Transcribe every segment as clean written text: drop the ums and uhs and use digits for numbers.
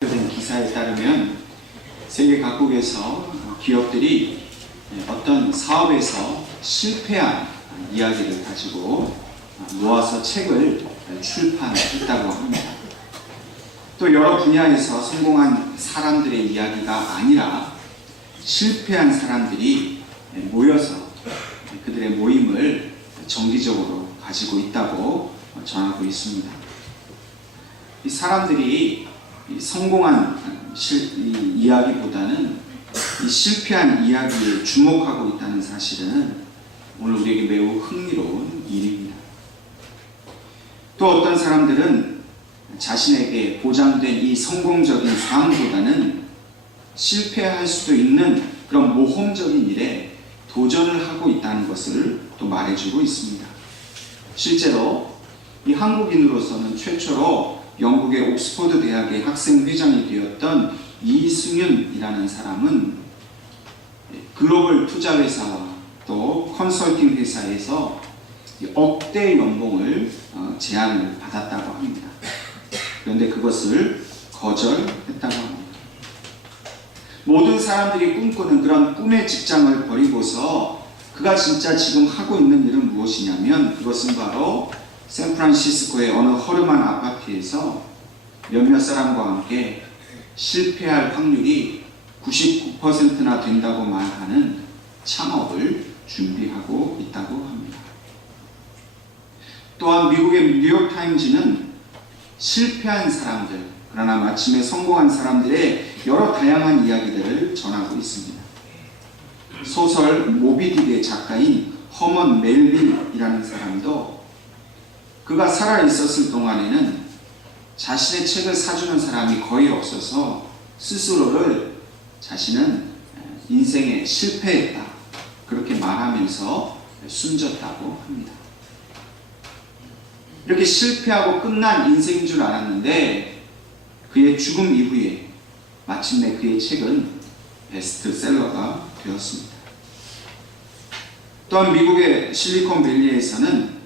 된 기사에 따르면 세계 각국에서 기업들이 어떤 사업에서 실패한 이야기를 가지고 모아서 책을 출판했다고 합니다. 또 여러 분야에서 성공한 사람들의 이야기가 아니라 실패한 사람들이 모여서 그들의 모임을 정기적으로 가지고 있다고 전하고 있습니다. 이 사람들이 성공한 이야기보다는 이 실패한 이야기에 주목하고 있다는 사실은 오늘 우리에게 매우 흥미로운 일입니다. 또 어떤 사람들은 자신에게 보장된 이 성공적인 상보다는 실패할 수도 있는 그런 모험적인 일에 도전을 하고 있다는 것을 또 말해주고 있습니다. 실제로 이 한국인으로서는 최초로 영국의 옥스퍼드 대학의 학생회장이 되었던 이승윤이라는 사람은 글로벌 투자회사와 또 컨설팅 회사에서 억대 연봉을 제안을 받았다고 합니다. 그런데 그것을 거절했다고 합니다. 모든 사람들이 꿈꾸는 그런 꿈의 직장을 버리고서 그가 진짜 지금 하고 있는 일은 무엇이냐면 그것은 바로 샌프란시스코의 어느 허름한 아파트에서 몇몇 사람과 함께 실패할 확률이 99%나 된다고 말하는 창업을 준비하고 있다고 합니다. 또한 미국의 뉴욕타임즈는 실패한 사람들, 그러나 마침내 성공한 사람들의 여러 다양한 이야기들을 전하고 있습니다. 소설 모비딕의 작가인 허먼 멜빌이라는 사람도 그가 살아있었을 동안에는 자신의 책을 사주는 사람이 거의 없어서 스스로를 자신은 인생에 실패했다 그렇게 말하면서 숨졌다고 합니다. 이렇게 실패하고 끝난 인생인 줄 알았는데 그의 죽음 이후에 마침내 그의 책은 베스트셀러가 되었습니다. 또한 미국의 실리콘밸리에서는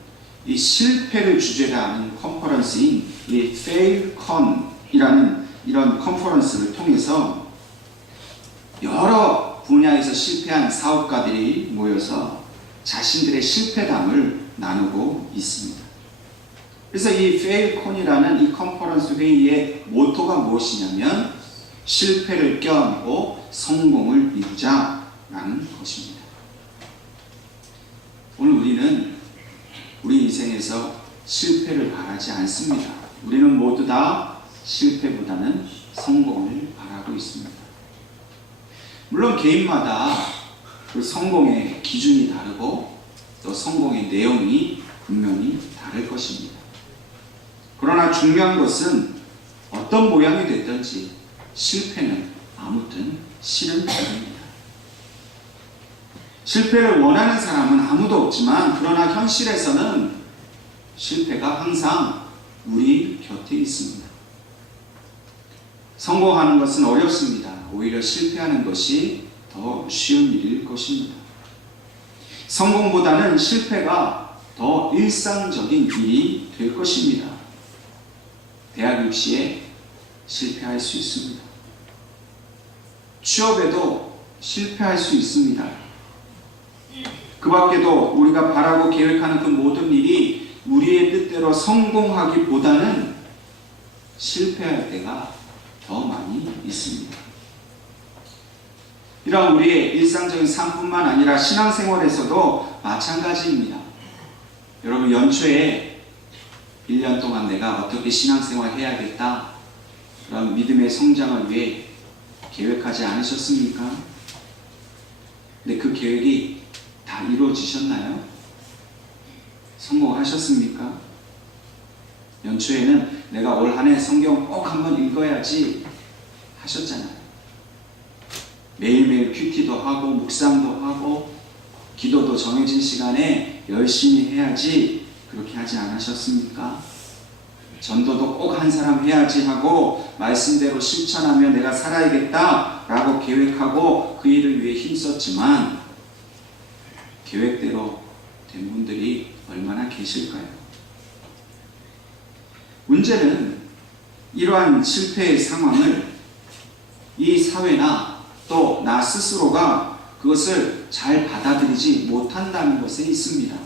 이 실패를 주제로 하는 컨퍼런스인 이 FailCon이라는 이런 컨퍼런스를 통해서 여러 분야에서 실패한 사업가들이 모여서 자신들의 실패담을 나누고 있습니다. 그래서 이 FailCon이라는 이 컨퍼런스 회의의 모토가 무엇이냐면 실패를 껴안고 성공을 이루자라는 것입니다. 오늘 우리는 우리 인생에서 실패를 바라지 않습니다. 우리는 모두 다 실패보다는 성공을 바라고 있습니다. 물론 개인마다 그 성공의 기준이 다르고 또 성공의 내용이 분명히 다를 것입니다. 그러나 중요한 것은 어떤 모양이 됐든지 실패는 아무튼 싫은 일입니다. 실패를 원하는 사람은 아무도 없지만 그러나 현실에서는 실패가 항상 우리 곁에 있습니다. 성공하는 것은 어렵습니다. 오히려 실패하는 것이 더 쉬운 일일 것입니다. 성공보다는 실패가 더 일상적인 일이 될 것입니다. 대학 입시에 실패할 수 있습니다. 취업에도 실패할 수 있습니다. 그 밖에도 우리가 바라고 계획하는 그 모든 일이 우리의 뜻대로 성공하기보다는 실패할 때가 더 많이 있습니다. 이런 우리의 일상적인 삶뿐만 아니라 신앙생활에서도 마찬가지입니다. 여러분 연초에 1년 동안 내가 어떻게 신앙생활 해야겠다 그런 믿음의 성장을 위해 계획하지 않으셨습니까? 근데 그 계획이 다 이루어지셨나요? 성공하셨습니까? 연초에는 내가 올 한 해 성경 꼭 한번 읽어야지 하셨잖아요. 매일매일 큐티도 하고 묵상도 하고 기도도 정해진 시간에 열심히 해야지 그렇게 하지 않으셨습니까? 전도도 꼭 한 사람 해야지 하고 말씀대로 실천하며 내가 살아야겠다 라고 계획하고 그 일을 위해 힘썼지만 계획대로 된 분들이 얼마나 계실까요? 문제는 이러한 실패의 상황을 이 사회나 또 나 스스로가 그것을 잘 받아들이지 못한다는 것에 있습니다.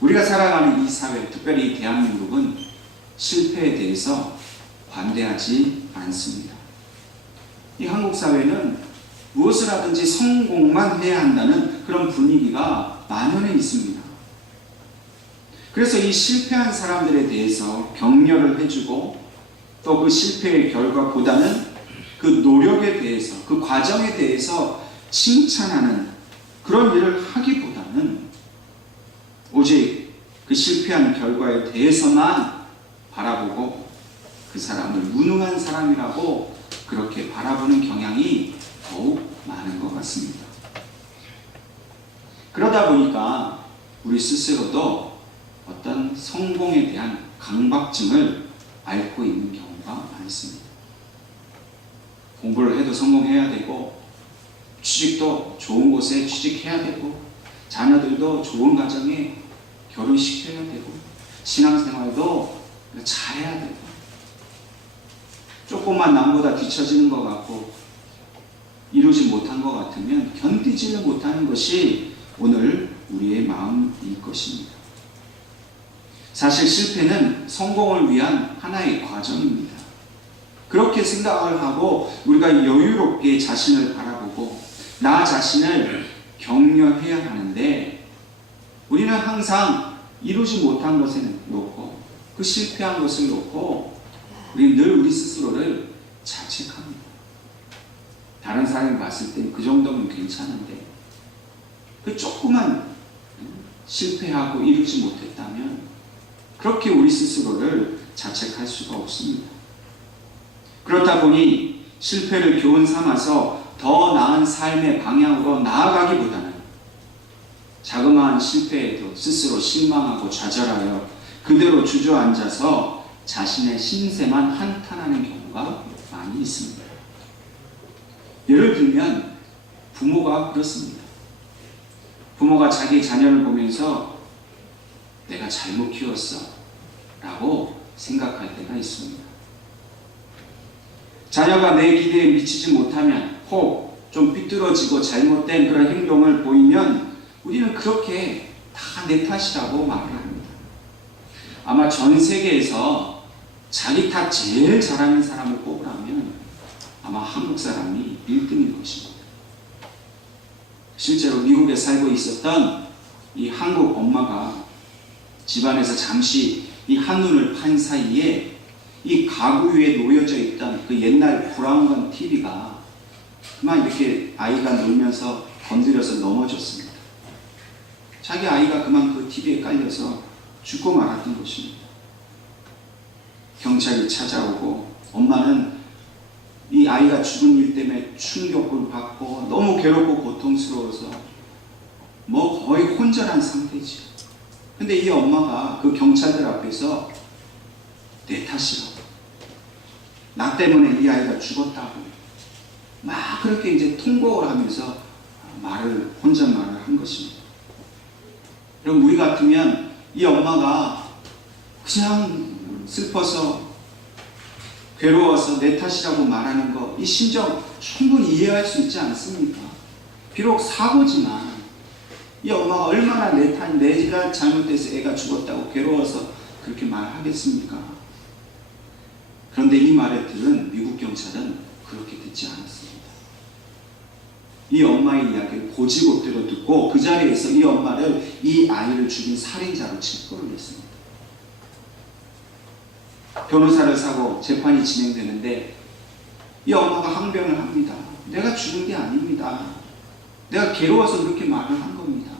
우리가 살아가는 이 사회, 특별히 대한민국은 실패에 대해서 관대하지 않습니다. 이 한국 사회는 무엇을 하든지 성공만 해야 한다는 그런 분위기가 만연해 있습니다. 그래서 이 실패한 사람들에 대해서 격려를 해주고 또 그 실패의 결과보다는 그 노력에 대해서, 그 과정에 대해서 칭찬하는 그런 일을 하기보다는 오직 그 실패한 결과에 대해서만 바라보고 그 사람을 무능한 사람이라고 그렇게 바라보는 경향이 더욱 많은 것 같습니다. 그러다 보니까 우리 스스로도 어떤 성공에 대한 강박증을 앓고 있는 경우가 많습니다. 공부를 해도 성공해야 되고, 취직도 좋은 곳에 취직해야 되고, 자녀들도 좋은 가정에 결혼시켜야 되고, 신앙생활도 잘해야 되고, 조금만 남보다 뒤처지는 것 같고 이루지 못한 것 같으면 견디지를 못하는 것이 오늘 우리의 마음일 것입니다. 사실 실패는 성공을 위한 하나의 과정입니다. 그렇게 생각을 하고 우리가 여유롭게 자신을 바라보고 나 자신을 격려해야 하는데, 우리는 항상 이루지 못한 것을 놓고 그 실패한 것을 놓고 우리는 늘 우리 스스로를 자책합니다. 다른 사람이 봤을 때 그 정도면 괜찮은데 그 조그만 실패하고 이루지 못했다면 그렇게 우리 스스로를 자책할 수가 없습니다. 그렇다 보니 실패를 교훈 삼아서 더 나은 삶의 방향으로 나아가기보다는 자그마한 실패에도 스스로 실망하고 좌절하여 그대로 주저앉아서 자신의 신세만 한탄하는 경우가 많이 있습니다. 예를 들면 부모가 그렇습니다. 부모가 자기 자녀를 보면서 내가 잘못 키웠어 라고 생각할 때가 있습니다. 자녀가 내 기대에 미치지 못하면, 혹 좀 삐뚤어지고 잘못된 그런 행동을 보이면 우리는 그렇게 다 내 탓이라고 말을 합니다. 아마 전 세계에서 자기 탓 제일 잘하는 사람을 꼽으라면 아마 한국 사람이 1등일 것입니다. 실제로 미국에 살고 있었던 이 한국 엄마가 집안에서 잠시 이 한눈을 판 사이에 이 가구 위에 놓여져 있던 그 옛날 브라운관 TV가 그만 이렇게 아이가 놀면서 건드려서 넘어졌습니다. 자기 아이가 그만 그 TV에 깔려서 죽고 말았던 것입니다. 경찰이 찾아오고 엄마는 이 아이가 죽은 일 때문에 충격을 받고 너무 괴롭고 고통스러워서 뭐 거의 혼절한 상태지. 근데 이 엄마가 그 경찰들 앞에서 내 탓이라고, 나 때문에 이 아이가 죽었다고 막 그렇게 이제 통곡을 하면서 혼잣말을 한 것입니다. 그럼 우리 같으면 이 엄마가 그냥 슬퍼서 괴로워서 내 탓이라고 말하는 거, 이 심정 충분히 이해할 수 있지 않습니까? 비록 사고지만 이 엄마가 얼마나 내가 잘못돼서 애가 죽었다고 괴로워서 그렇게 말하겠습니까? 그런데 이 말을 들은 미국 경찰은 그렇게 듣지 않았습니다. 이 엄마의 이야기를 고지고대로 듣고 그 자리에서 이 엄마를 이 아이를 죽인 살인자로 체포를 했습니다. 변호사를 사고 재판이 진행되는데 이 엄마가 항변을 합니다. 내가 죽은 게 아닙니다. 내가 괴로워서 그렇게 말을 한 겁니다.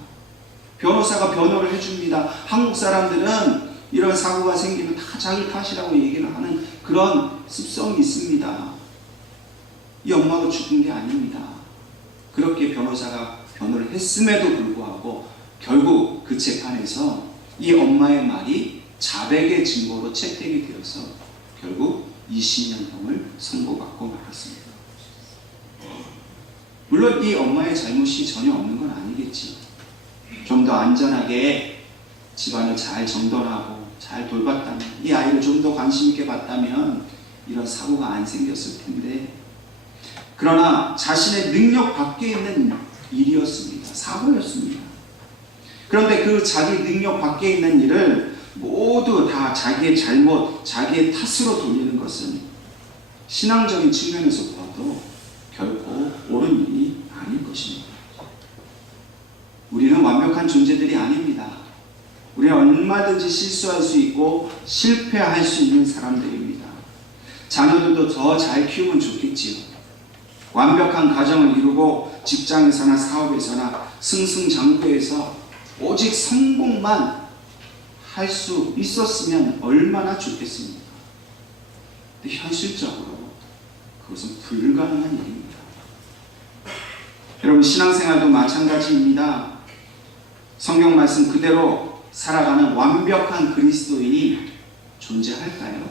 변호사가 변호를 해줍니다. 한국 사람들은 이런 사고가 생기면 다 자기 탓이라고 얘기를 하는 그런 습성이 있습니다. 이 엄마가 죽은 게 아닙니다. 그렇게 변호사가 변호를 했음에도 불구하고 결국 그 재판에서 이 엄마의 말이 자백의 증거로 채택이 되어서 결국 20년형을 선고받고 말았습니다. 물론 이 엄마의 잘못이 전혀 없는 건 아니겠지. 좀 더 안전하게 집안을 잘 정돈하고 잘 돌봤다면, 이 아이를 좀 더 관심 있게 봤다면 이런 사고가 안 생겼을 텐데, 그러나 자신의 능력 밖에 있는 일이었습니다. 사고였습니다. 그런데 그 자기 능력 밖에 있는 일을 모두 다 자기의 잘못, 자기의 탓으로 돌리는 것은 신앙적인 측면에서 보아도 결코 옳은 일이 아닐 것입니다. 우리는 완벽한 존재들이 아닙니다. 우리는 얼마든지 실수할 수 있고 실패할 수 있는 사람들입니다. 자녀들도 더 잘 키우면 좋겠지요. 완벽한 가정을 이루고 직장에서나 사업에서나 승승장구해서 오직 성공만 할 수 있었으면 얼마나 좋겠습니까? 근데 현실적으로 그것은 불가능한 일입니다. 여러분, 신앙생활도 마찬가지입니다. 성경 말씀 그대로 살아가는 완벽한 그리스도인이 존재할까요?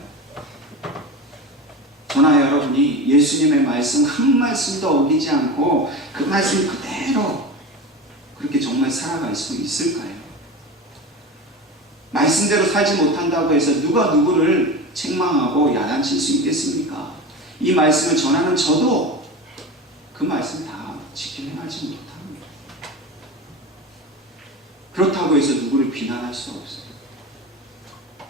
저나 여러분이 예수님의 말씀 한 말씀도 어기지 않고 그 말씀 그대로 그렇게 정말 살아갈 수 있을까요? 말씀대로 살지 못한다고 해서 누가 누구를 책망하고 야단칠 수 있겠습니까? 이 말씀을 전하는 저도 그 말씀 다 지켜 행하지 못합니다. 그렇다고 해서 누구를 비난할 수 없어요.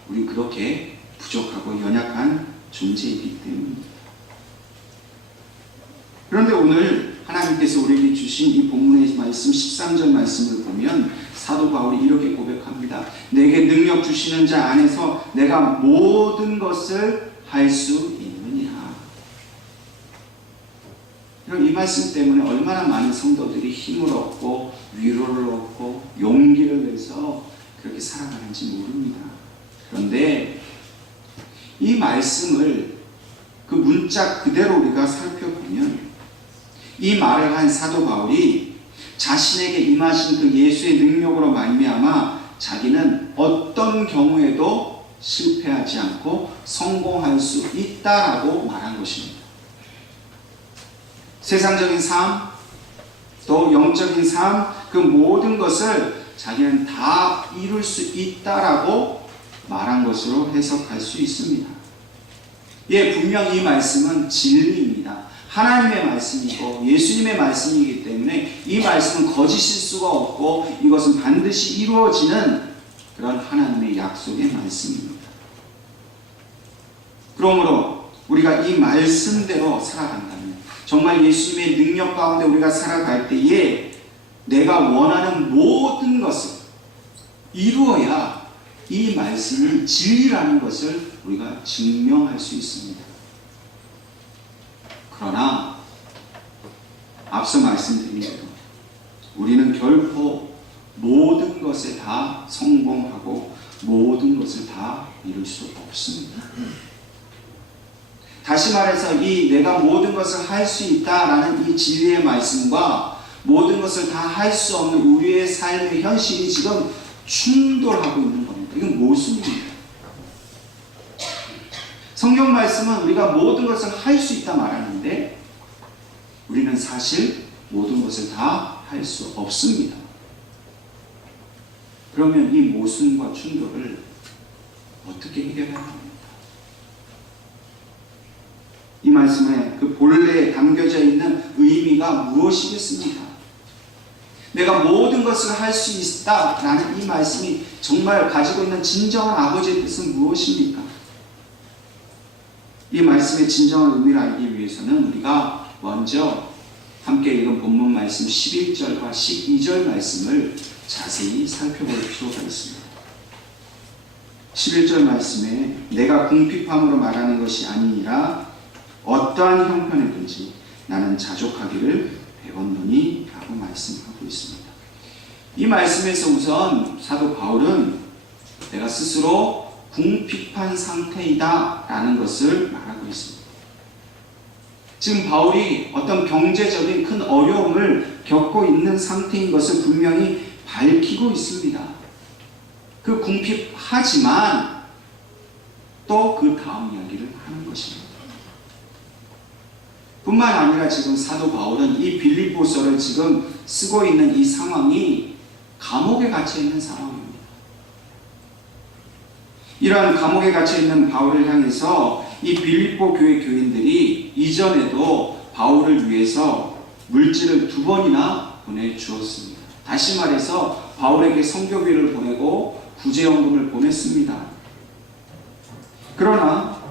우리 그렇게 부족하고 연약한 존재이기 때문입니다. 그런데 오늘 하나님께서 우리에게 주신 이 본문의 말씀 13절 말씀을 보면 사도 바울이 이렇게 고백합니다. 내게 능력 주시는 자 안에서 내가 모든 것을 할 수 있느니라. 이 말씀 때문에 얼마나 많은 성도들이 힘을 얻고 위로를 얻고 용기를 내서 그렇게 살아가는지 모릅니다. 그런데 이 말씀을 그 문자 그대로 우리가 살펴보면 이 말을 한 사도 바울이 자신에게 임하신 그 예수의 능력으로 말미암아 자기는 어떤 경우에도 실패하지 않고 성공할 수 있다라고 말한 것입니다. 세상적인 삶, 또 영적인 삶, 그 모든 것을 자기는 다 이룰 수 있다라고 말한 것으로 해석할 수 있습니다. 예, 분명히 이 말씀은 진리입니다. 하나님의 말씀이고 예수님의 말씀이기 때문에 이 말씀은 거짓일 수가 없고 이것은 반드시 이루어지는 그런 하나님의 약속의 말씀입니다. 그러므로 우리가 이 말씀대로 살아간다면, 정말 예수님의 능력 가운데 우리가 살아갈 때에 내가 원하는 모든 것을 이루어야 이 말씀이 진리라는 것을 우리가 증명할 수 있습니다. 그러나 앞서 말씀드린 대로 우리는 결코 모든 것에 다 성공하고 모든 것을 다 이룰 수 없습니다. 다시 말해서 이 내가 모든 것을 할 수 있다라는 이 진리의 말씀과 모든 것을 다 할 수 없는 우리의 삶의 현실이 지금 충돌하고 있는 겁니다. 이건 모순입니다. 성경 말씀은 우리가 모든 것을 할 수 있다 말하는데 우리는 사실 모든 것을 다 할 수 없습니다. 그러면 이 모순과 충돌을 어떻게 해결해야 합니까? 이 말씀에 그 본래에 담겨져 있는 의미가 무엇이겠습니까? 내가 모든 것을 할 수 있다라는 이 말씀이 정말 가지고 있는 진정한 아버지의 뜻은 무엇입니까? 이 말씀의 진정한 의미를 알기 위해서는 우리가 먼저 함께 읽은 본문 말씀 11절과 12절 말씀을 자세히 살펴볼 필요가 있습니다. 11절 말씀에 내가 궁핍함으로 말하는 것이 아니니라 어떠한 형편이든지 나는 자족하기를 배웠노니 라고 말씀하고 있습니다. 이 말씀에서 우선 사도 바울은 내가 스스로 궁핍한 상태이다 라는 것을 말하고 있습니다. 지금 바울이 어떤 경제적인 큰 어려움을 겪고 있는 상태인 것을 분명히 밝히고 있습니다. 그 궁핍하지만 또 그 다음 이야기를 하는 것입니다. 뿐만 아니라 지금 사도 바울은 이 빌립보서를 지금 쓰고 있는 이 상황이 감옥에 갇혀 있는 상황입니다. 이러한 감옥에 갇혀 있는 바울을 향해서 이 빌립보 교회 교인들이 이전에도 바울을 위해서 물질을 2번이나 보내주었습니다. 다시 말해서 바울에게 선교비를 보내고 구제연금을 보냈습니다. 그러나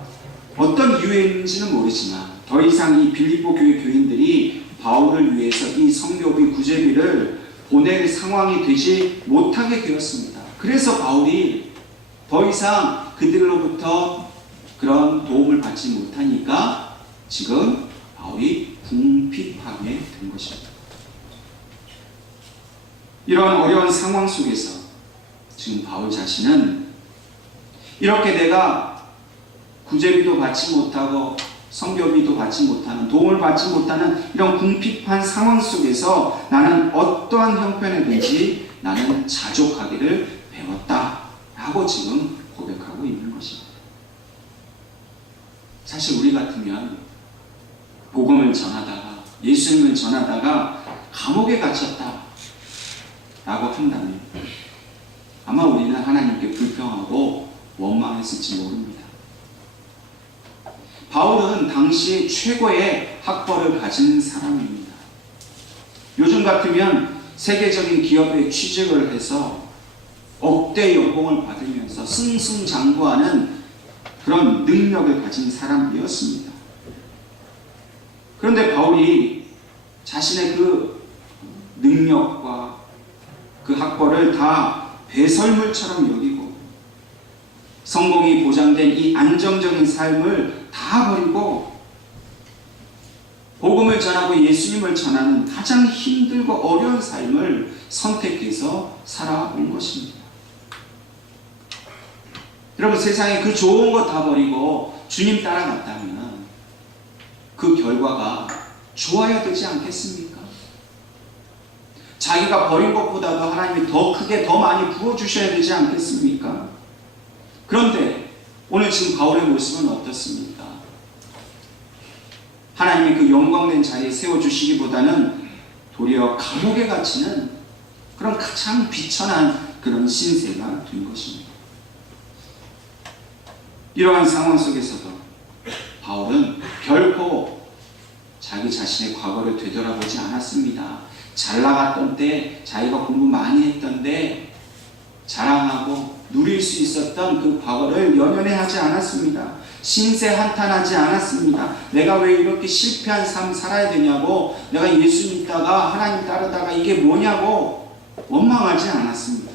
어떤 이유인지는 모르지만 더 이상 이 빌립보 교회 교인들이 바울을 위해서 이 선교비 구제비를 보낼 상황이 되지 못하게 되었습니다. 그래서 바울이 더 이상 그들로부터 그런 도움을 받지 못하니까 지금 바울이 궁핍하게 된 것입니다. 이런 어려운 상황 속에서 지금 바울 자신은 이렇게 내가 구제비도 받지 못하고 선교비도 받지 못하는, 도움을 받지 못하는 이런 궁핍한 상황 속에서 나는 어떠한 형편이든지 나는 자족하기를 배웠다 라고 지금 고백하고 있는 것입니다. 사실 우리 같으면 복음을 전하다가, 예수님을 전하다가 감옥에 갇혔다 라고 한다면 아마 우리는 하나님께 불평하고 원망했을지 모릅니다. 바울은 당시 최고의 학벌을 가진 사람입니다. 요즘 같으면 세계적인 기업에 취직을 해서 억대 연봉을 받으면서 승승장구하는 그런 능력을 가진 사람이었습니다. 그런데 바울이 자신의 그 능력과 그 학벌을 다 배설물처럼 여기고 성공이 보장된 이 안정적인 삶을 다 버리고 복음을 전하고 예수님을 전하는 가장 힘들고 어려운 삶을 선택해서 살아온 것입니다. 여러분, 세상에 그 좋은 거 다 버리고 주님 따라갔다면 그 결과가 좋아야 되지 않겠습니까? 자기가 버린 것보다도 하나님이 더 크게 더 많이 부어주셔야 되지 않겠습니까? 그런데 오늘 지금 바울의 모습은 어떻습니까? 하나님이 그 영광된 자리에 세워주시기보다는 도리어 감옥에 갇히는 그런 가장 비천한 그런 신세가 된 것입니다. 이러한 상황 속에서도 바울은 결코 자기 자신의 과거를 되돌아보지 않았습니다. 잘 나갔던 때, 자기가 공부 많이 했던 때 자랑하고 누릴 수 있었던 그 과거를 연연해하지 않았습니다. 신세 한탄하지 않았습니다. 내가 왜 이렇게 실패한 삶 살아야 되냐고, 내가 예수 믿다가 하나님 따르다가 이게 뭐냐고 원망하지 않았습니다.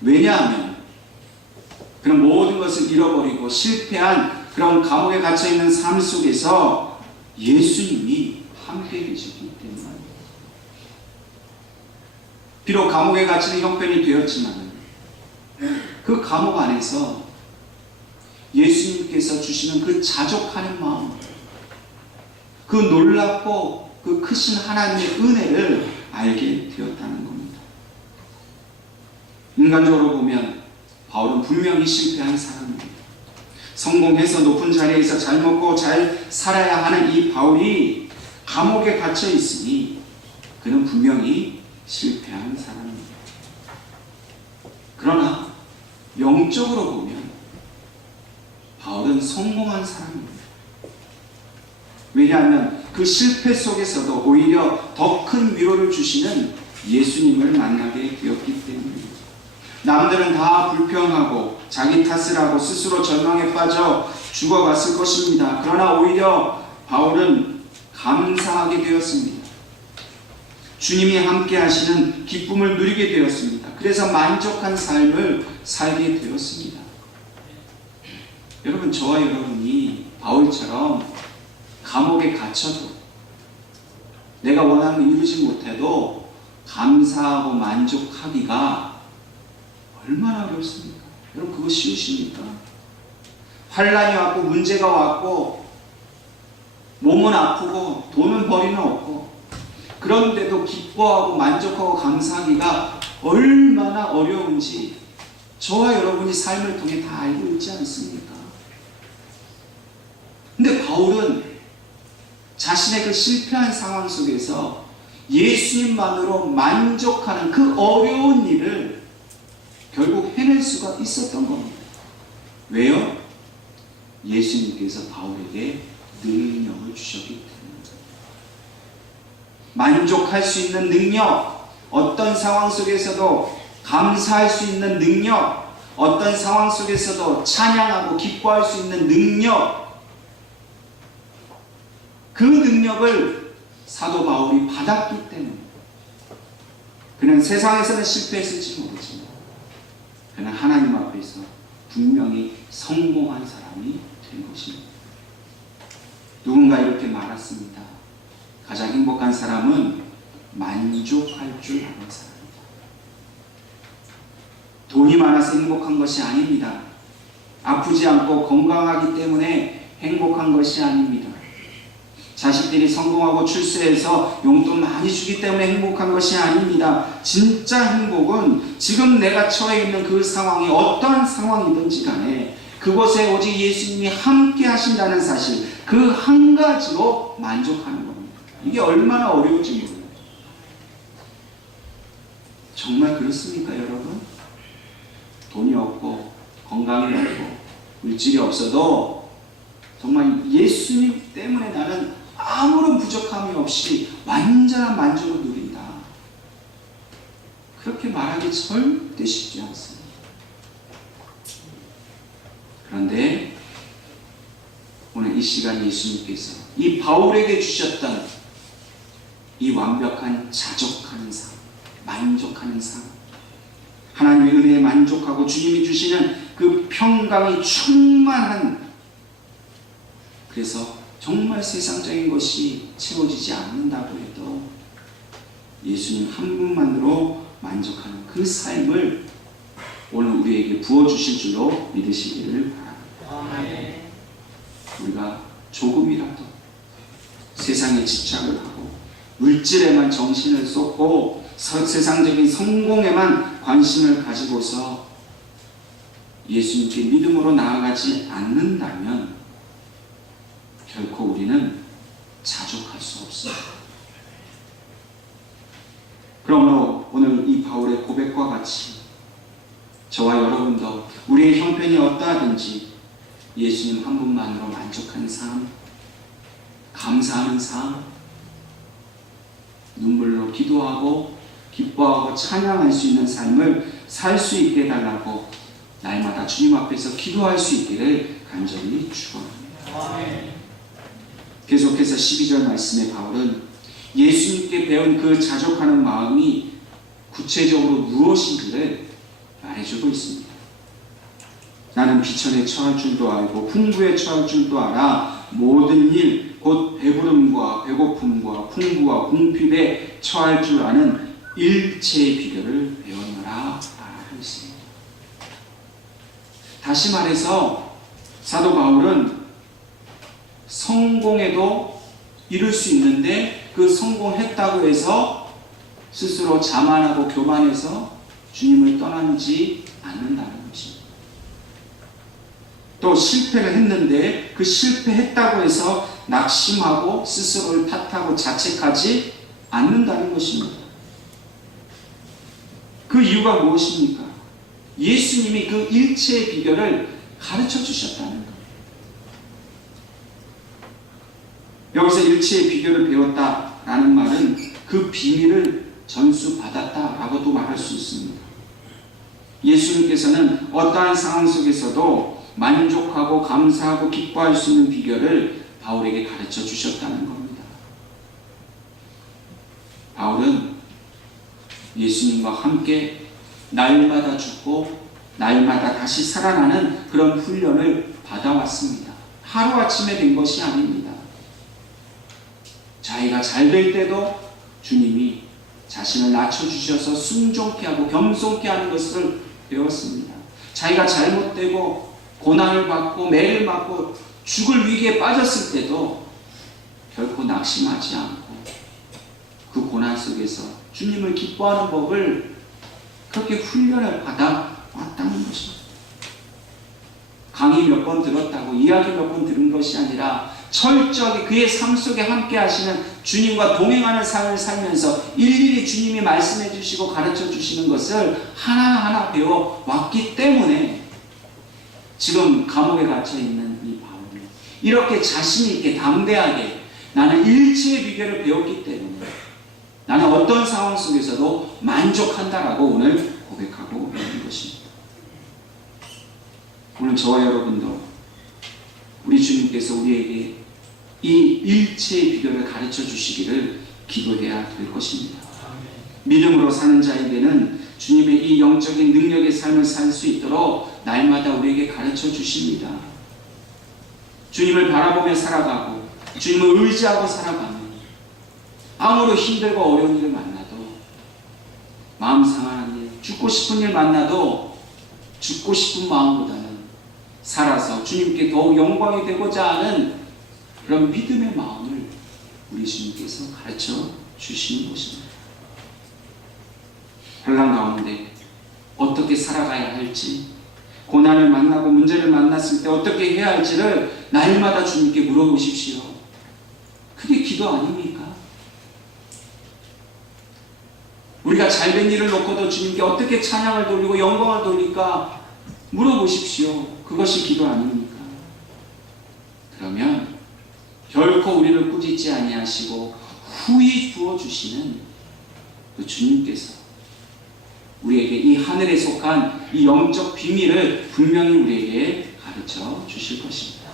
왜냐하면 그런 모든 것을 잃어버리고 실패한 그런 감옥에 갇혀있는 삶 속에서 예수님이 함께 계시기 때문입니다. 비록 감옥에 갇히는 형편이 되었지만 그 감옥 안에서 예수님께서 주시는 그 자족하는 마음, 그 놀랍고 그 크신 하나님의 은혜를 알게 되었다는 겁니다. 인간적으로 보면 바울은 분명히 실패한 사람입니다. 성공해서 높은 자리에서 잘 먹고 잘 살아야 하는 이 바울이 감옥에 갇혀 있으니 그는 분명히 실패한 사람입니다. 그러나 영적으로 보면 바울은 성공한 사람입니다. 왜냐하면 그 실패 속에서도 오히려 더 큰 위로를 주시는 예수님을 만나게 되었기 때문입니다. 남들은 다 불평하고 자기 탓을 하고 스스로 절망에 빠져 죽어갔을 것입니다. 그러나 오히려 바울은 감사하게 되었습니다. 주님이 함께 하시는 기쁨을 누리게 되었습니다. 그래서 만족한 삶을 살게 되었습니다. 여러분, 저와 여러분이 바울처럼 감옥에 갇혀도 내가 원하는 걸 이루지 못해도 감사하고 만족하기가 얼마나 어렵습니까? 여러분, 그거 쉬우십니까? 환란이 왔고 문제가 왔고 몸은 아프고 돈은 벌이는 없고 그런데도 기뻐하고 만족하고 감사하기가 얼마나 어려운지 저와 여러분이 삶을 통해 다 알고 있지 않습니까? 근데 바울은 자신의 그 실패한 상황 속에서 예수님만으로 만족하는 그 어려운 일을 결국 해낼 수가 있었던 겁니다. 왜요? 예수님께서 바울에게 능력을 주셨기 때문에. 만족할 수 있는 능력, 어떤 상황 속에서도 감사할 수 있는 능력, 어떤 상황 속에서도 찬양하고 기뻐할 수 있는 능력, 그 능력을 사도 바울이 받았기 때문에 그는 세상에서는 실패했을지 모르지만 그는 하나님 앞에서 분명히 성공한 사람이 된 것입니다. 누군가 이렇게 말했습니다. 가장 행복한 사람은 만족할 줄 아는 사람입니다. 돈이 많아서 행복한 것이 아닙니다. 아프지 않고 건강하기 때문에 행복한 것이 아닙니다. 자식들이 성공하고 출세해서 용돈 많이 주기 때문에 행복한 것이 아닙니다. 진짜 행복은 지금 내가 처해 있는 그 상황이 어떠한 상황이든지 간에 그곳에 오직 예수님이 함께 하신다는 사실, 그 한 가지로 만족하는 겁니다. 이게 얼마나 어려울지 몰라요. 정말 그렇습니까, 여러분? 돈이 없고 건강이 없고 물질이 없어도 정말 예수님 때문에 나는 아무런 부족함이 없이 완전한 만족을 누린다. 그렇게 말하기 절대 쉽지 않습니다. 그런데 오늘 이 시간 예수님께서 이 바울에게 주셨던 이 완벽한 자족하는 삶, 만족하는 삶, 하나님의 은혜에 만족하고 주님이 주시는 그 평강이 충만한, 그래서 정말 세상적인 것이 채워지지 않는다고 해도 예수님 한 분만으로 만족하는 그 삶을 오늘 우리에게 부어주실 줄로 믿으시기를 바랍니다. 우리가 조금이라도 세상에 집착을 하고 물질에만 정신을 쏟고 세상적인 성공에만 관심을 가지고서 예수님께 믿음으로 나아가지 않는다면 결코 우리는 자족할 수 없습니다. 그러므로 오늘 이 바울의 고백과 같이 저와 여러분도 우리의 형편이 어떠하든지 예수님 한 분만으로 만족하는 삶, 감사하는 삶, 눈물로 기도하고 기뻐하고 찬양할 수 있는 삶을 살 수 있게 해달라고 날마다 주님 앞에서 기도할 수 있기를 간절히 축원합니다. 계속해서 12절 말씀에 바울은 예수님께 배운 그 자족하는 마음이 구체적으로 무엇인지를 말해주고 있습니다. 나는 비천에 처할 줄도 알고 풍부에 처할 줄도 알아 모든 일 곧 배부름과 배고픔과 풍부와 궁핍에 처할 줄 아는 일체의 비결을 배웠노라 말하고 있습니다. 다시 말해서 사도 바울은 성공에도 이룰 수 있는데 그 성공했다고 해서 스스로 자만하고 교만해서 주님을 떠나지 않는다는 것입니다. 또 실패를 했는데 그 실패했다고 해서 낙심하고 스스로를 탓하고 자책하지 않는다는 것입니다. 그 이유가 무엇입니까? 예수님이 그 일체의 비결을 가르쳐 주셨다는 것. 여기서 일체의 비결을 배웠다라는 말은 그 비밀을 전수받았다라고도 말할 수 있습니다. 예수님께서는 어떠한 상황 속에서도 만족하고 감사하고 기뻐할 수 있는 비결을 바울에게 가르쳐 주셨다는 겁니다. 바울은 예수님과 함께 날마다 죽고 날마다 다시 살아나는 그런 훈련을 받아왔습니다. 하루아침에 된 것이 아닙니다. 자기가 잘 될 때도 주님이 자신을 낮춰주셔서 순종케 하고 겸손케 하는 것을 배웠습니다. 자기가 잘못되고 고난을 받고 매를 맞고 죽을 위기에 빠졌을 때도 결코 낙심하지 않고 그 고난 속에서 주님을 기뻐하는 법을 그렇게 훈련을 받아왔다는 것입니다. 강의 몇 번 들었다고 이야기 몇 번 들은 것이 아니라 철저하게 그의 삶 속에 함께 하시는 주님과 동행하는 삶을 살면서 일일이 주님이 말씀해 주시고 가르쳐 주시는 것을 하나하나 배워왔기 때문에 지금 감옥에 갇혀 있는 이 바울이 이렇게 자신 있게 담대하게 나는 일체의 비결을 배웠기 때문에 나는 어떤 상황 속에서도 만족한다라고 오늘 고백하고 있는 것입니다. 오늘 저와 여러분도 우리 주님께서 우리에게 이 일체의 비결을 가르쳐 주시기를 기도해야 될 것입니다. 믿음으로 사는 자에게는 주님의 이 영적인 능력의 삶을 살 수 있도록 날마다 우리에게 가르쳐 주십니다. 주님을 바라보며 살아가고 주님을 의지하고 살아가면 아무리 힘들고 어려운 일을 만나도 마음 상한 일, 죽고 싶은 일 만나도 죽고 싶은 마음보다는 살아서 주님께 더욱 영광이 되고자 하는 그런 믿음의 마음을 우리 주님께서 가르쳐 주시는 것입니다. 혼란 가운데 어떻게 살아가야 할지, 고난을 만나고 문제를 만났을 때 어떻게 해야 할지를 날마다 주님께 물어보십시오. 그게 기도 아닙니까? 우리가 잘된 일을 놓고도 주님께 어떻게 찬양을 돌리고 영광을 돌릴까 물어보십시오. 그것이 기도 아닙니까? 그러면 결코 우리를 꾸짖지 아니하시고 후히 부어주시는 그 주님께서 우리에게 이 하늘에 속한 이 영적 비밀을 분명히 우리에게 가르쳐 주실 것입니다.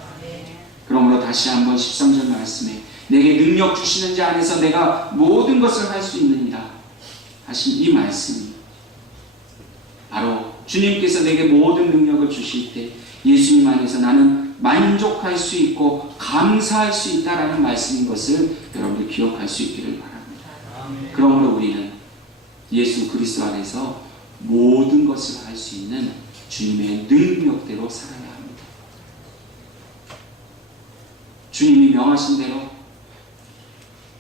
그러므로 다시 한번 13절 말씀에 내게 능력 주시는 자 안에서 내가 모든 것을 할 수 있느니라 하신 이 말씀이 바로 주님께서 내게 모든 능력을 주실 때 예수님 안에서 나는 만족할 수 있고 감사할 수 있다라는 말씀인 것을 여러분들 기억할 수 있기를 바랍니다. 그러므로 우리는 예수 그리스도 안에서 모든 것을 할 수 있는 주님의 능력대로 살아야 합니다. 주님이 명하신 대로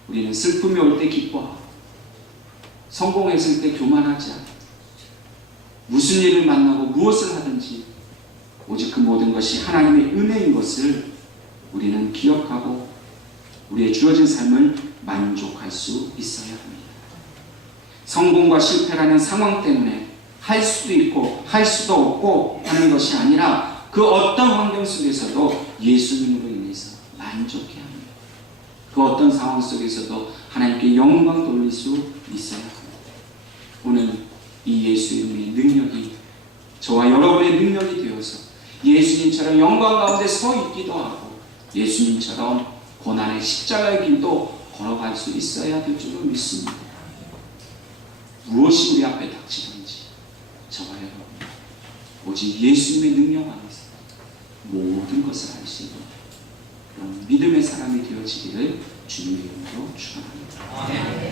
우리는 슬픔이 올 때 기뻐하고 성공했을 때 교만하지 않고 무슨 일을 만나고 무엇을 하든지 오직 그 모든 것이 하나님의 은혜인 것을 우리는 기억하고 우리의 주어진 삶을 만족할 수 있어야 합니다. 성공과 실패라는 상황 때문에 할 수도 있고 할 수도 없고 하는 것이 아니라 그 어떤 환경 속에서도 예수님으로 인해서 만족해야 합니다. 그 어떤 상황 속에서도 하나님께 영광 돌릴 수 있어야 합니다. 오늘 이 예수님의 능력이 저와 여러분의 능력이 되어서 예수님처럼 영광 가운데 서 있기도 하고 예수님처럼 고난의 십자가의 길도 걸어갈 수 있어야 될 줄로 믿습니다. 무엇이 우리 앞에 닥치든지 저와 여러분 오직 예수님의 능력 안에서 모든 것을 할 수 있는 그런 믿음의 사람이 되어지기를 주님의 이름으로 축원합니다.